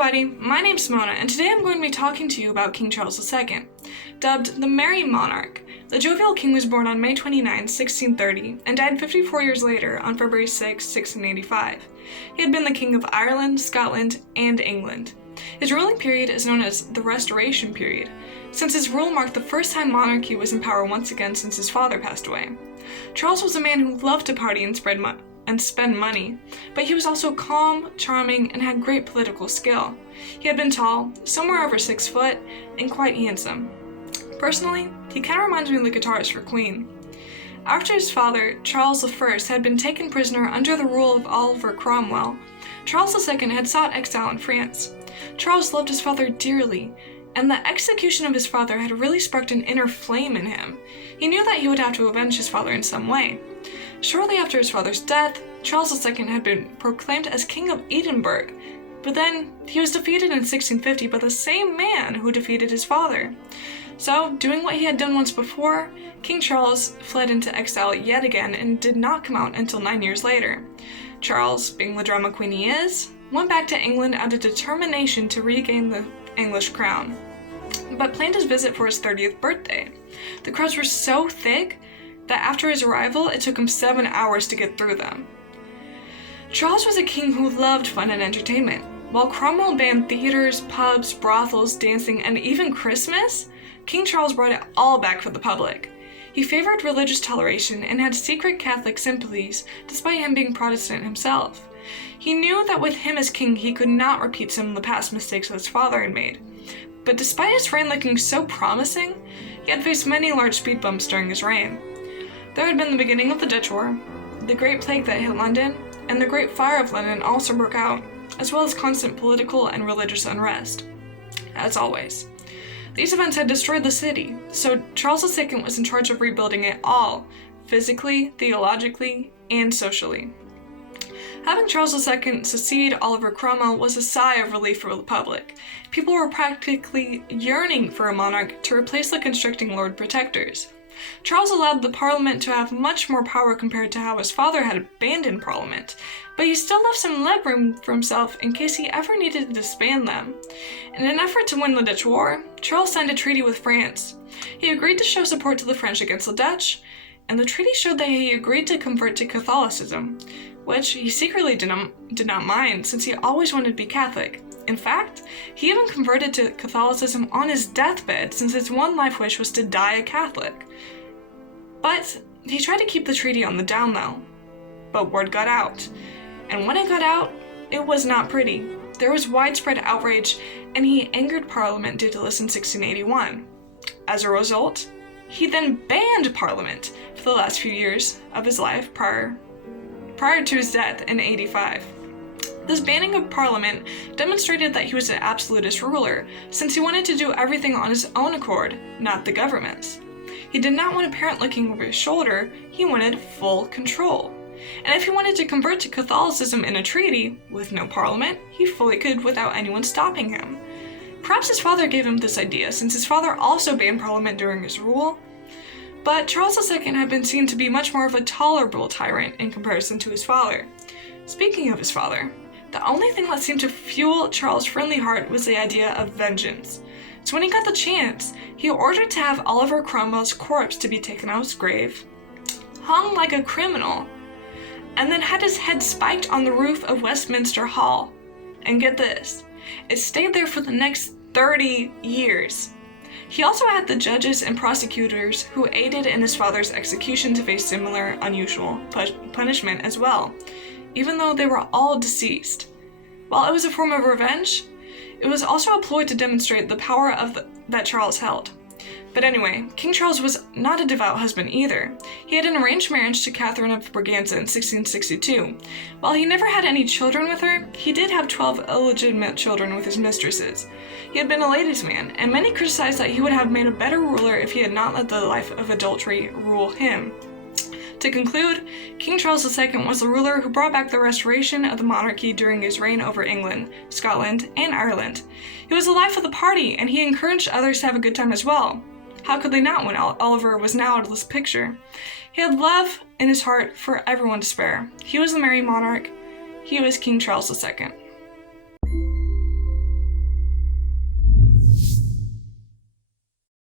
everybody, my name's Simona, and today I'm going to be talking to you about King Charles II. Dubbed the Merry Monarch, the jovial king was born on May 29, 1630, and died 54 years later on February 6, 1685. He had been the king of Ireland, Scotland, and England. His ruling period is known as the Restoration period, since his rule marked the first time monarchy was in power once again since his father passed away. Charles was a man who loved to party and spend money, but he was also calm, charming, and had great political skill. He had been tall, somewhere over 6 foot, and quite handsome. Personally, he kind of reminds me of the guitarist for Queen. After his father, Charles I, had been taken prisoner under the rule of Oliver Cromwell, Charles II had sought exile in France. Charles loved his father dearly, and the execution of his father had really sparked an inner flame in him. He knew that he would have to avenge his father in some way. Shortly after his father's death, Charles II had been proclaimed as King of Edinburgh, but then he was defeated in 1650 by the same man who defeated his father. So, doing what he had done once before, King Charles fled into exile yet again and did not come out until 9 years later. Charles, being the drama queen he is, went back to England out of determination to regain the English crown, but planned his visit for his 30th birthday. The crowds were so thick that after his arrival, it took him 7 hours to get through them. Charles was a king who loved fun and entertainment. While Cromwell banned theaters, pubs, brothels, dancing, and even Christmas, King Charles brought it all back for the public. He favored religious toleration and had secret Catholic sympathies, despite him being Protestant himself. He knew that with him as king, he could not repeat some of the past mistakes that his father had made. But despite his reign looking so promising, he had faced many large speed bumps during his reign. There had been the beginning of the Dutch War, the Great Plague that hit London, and the Great Fire of London also broke out, as well as constant political and religious unrest. As always, these events had destroyed the city, so Charles II was in charge of rebuilding it all, physically, theologically, and socially. Having Charles II succeed Oliver Cromwell was a sigh of relief for the public. People were practically yearning for a monarch to replace the constricting Lord Protectors. Charles allowed the Parliament to have much more power compared to how his father had abandoned Parliament, but he still left some leg room for himself in case he ever needed to disband them. In an effort to win the Dutch War, Charles signed a treaty with France. He agreed to show support to the French against the Dutch, and the treaty showed that he agreed to convert to Catholicism, which he secretly did not mind since he always wanted to be Catholic. In fact, he even converted to Catholicism on his deathbed since his one life wish was to die a Catholic. But he tried to keep the treaty on the down low. But word got out. And when it got out, it was not pretty. There was widespread outrage, and he angered Parliament due to this in 1681. As a result, he then banned Parliament for the last few years of his life prior to his death in 85. This banning of Parliament demonstrated that he was an absolutist ruler, since he wanted to do everything on his own accord, not the government's. He did not want a parent looking over his shoulder, he wanted full control. And if he wanted to convert to Catholicism in a treaty, with no Parliament, he fully could without anyone stopping him. Perhaps his father gave him this idea, since his father also banned Parliament during his rule, but Charles II had been seen to be much more of a tolerable tyrant in comparison to his father. Speaking of his father, the only thing that seemed to fuel Charles' friendly heart was the idea of vengeance. So when he got the chance, he ordered to have Oliver Cromwell's corpse to be taken out of his grave, hung like a criminal, and then had his head spiked on the roof of Westminster Hall. And get this, it stayed there for the next 30 years. He also had the judges and prosecutors who aided in his father's execution to face similar unusual punishment as well, even though they were all deceased. While it was a form of revenge, it was also a ploy to demonstrate the power that Charles held. But anyway, King Charles was not a devout husband either. He had an arranged marriage to Catherine of Braganza in 1662. While he never had any children with her, he did have 12 illegitimate children with his mistresses. He had been a ladies' man, and many criticized that he would have made a better ruler if he had not let the life of adultery rule him. To conclude, King Charles II was the ruler who brought back the restoration of the monarchy during his reign over England, Scotland, and Ireland. He was the life of the party, and he encouraged others to have a good time as well. How could they not when Oliver was now out of this picture? He had love in his heart for everyone to spare. He was the Merry Monarch. He was King Charles II.